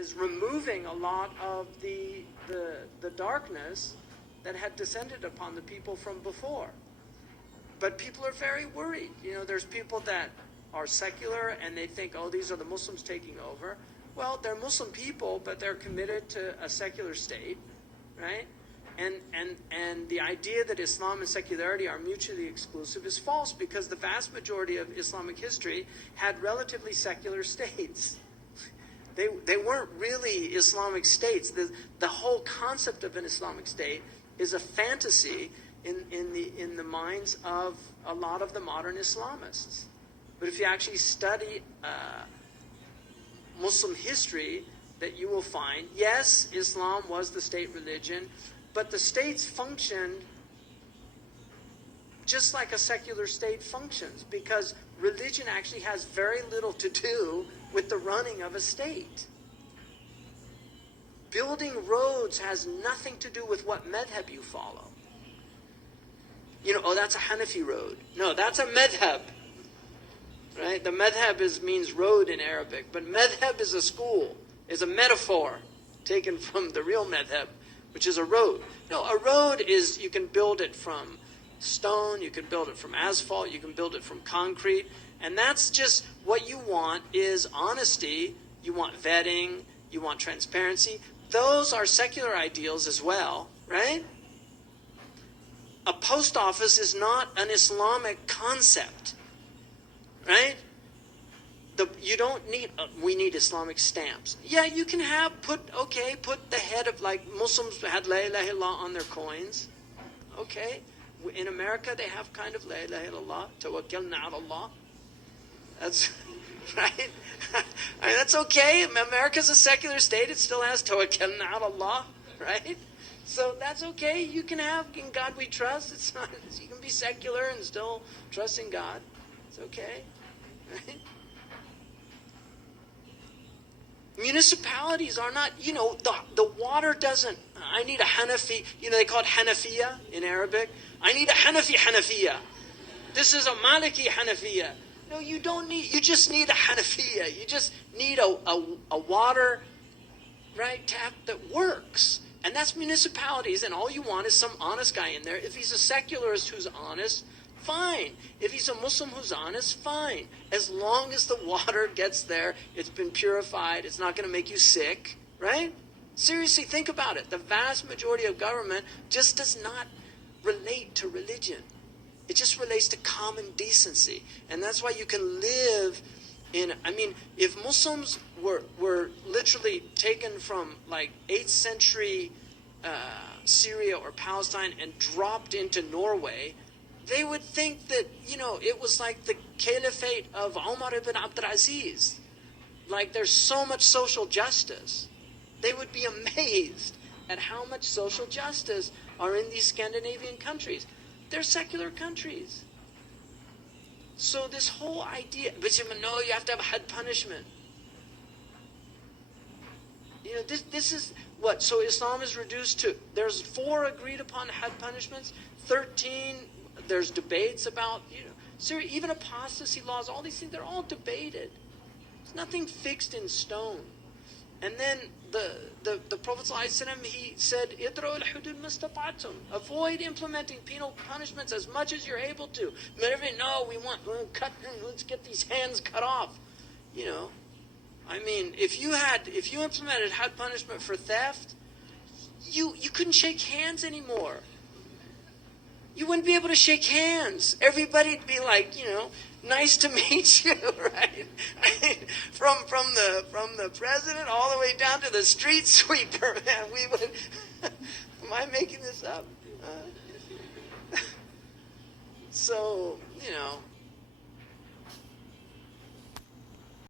is removing a lot of the darkness that had descended upon the people from before. But people are very worried. You know, there's people that are secular and they think, oh, these are the Muslims taking over. Well, they're Muslim people, but they're committed to a secular state, right? And the idea that Islam and secularity are mutually exclusive is false, because the vast majority of Islamic history had relatively secular states. They weren't really Islamic states. The whole concept of an Islamic state is a fantasy in the minds of a lot of the modern Islamists. But if you actually study Muslim history, that you will find, yes, Islam was the state religion, but the states functioned just like a secular state functions, because religion actually has very little to do with the running of a state. Building roads has nothing to do with what madhab you follow. You know, oh, that's a Hanafi road. No, that's a madhab. Right? The madhab means road in Arabic, but madhab is a school, is a metaphor taken from the real madhab, which is a road. No, a road is, you can build it from stone, you can build it from asphalt, you can build it from concrete, and that's just what you want is honesty, you want vetting, you want transparency. Those are secular ideals as well, right? A post office is not an Islamic concept, right? You don't need, we need Islamic stamps. Yeah, you can put the head of, like Muslims had La ilaha illallah on their coins. Okay. In America, they have kind of La ilaha illallah, tawakkalna ala Allah. That's right. I mean, that's okay. America's a secular state. It still has tawakkalna ala Allah, right? So that's okay. You can have in God we trust. It's not. You can be secular and still trust in God. It's okay, right? Municipalities are not, you know, the water doesn't, I need a Hanafi, you know, they call it Hanafiya in Arabic. I need a Hanafiya. This is a Maliki Hanafiya. No, you don't need, you just need a Hanafiya. You just need a water, right, tap that works. And that's municipalities, and all you want is some honest guy in there. If he's a secularist who's honest, fine. If he's a Muslim who's honest, fine. As long as the water gets there, it's been purified, it's not going to make you sick, right? Seriously, think about it. The vast majority of government just does not relate to religion. It just relates to common decency. And that's why you can live in, I mean, if Muslims were literally taken from like 8th century Syria or Palestine and dropped into Norway, they would think that, you know, it was like the caliphate of Umar ibn Abd al-Aziz. Like there's so much social justice. They would be amazed at how much social justice are in these Scandinavian countries. They're secular countries. So this whole idea, but no, you have to have had punishment. You know, this is what, so Islam is reduced to, there's 4 agreed upon had punishments, 13, there's debates about, you know, even apostasy laws, all these things, they're all debated. There's nothing fixed in stone. And then the Prophet ﷺ, he said, "Idra'u al-hudud mastata'tum." Avoid implementing penal punishments as much as you're able to. No, let's get these hands cut off. You know, I mean, if you implemented had punishment for theft, you couldn't shake hands anymore. You wouldn't be able to shake hands. Everybody'd be like, you know, nice to meet you, right? I mean, from the president all the way down to the street sweeper, man. We would. Am I making this up? So, you know,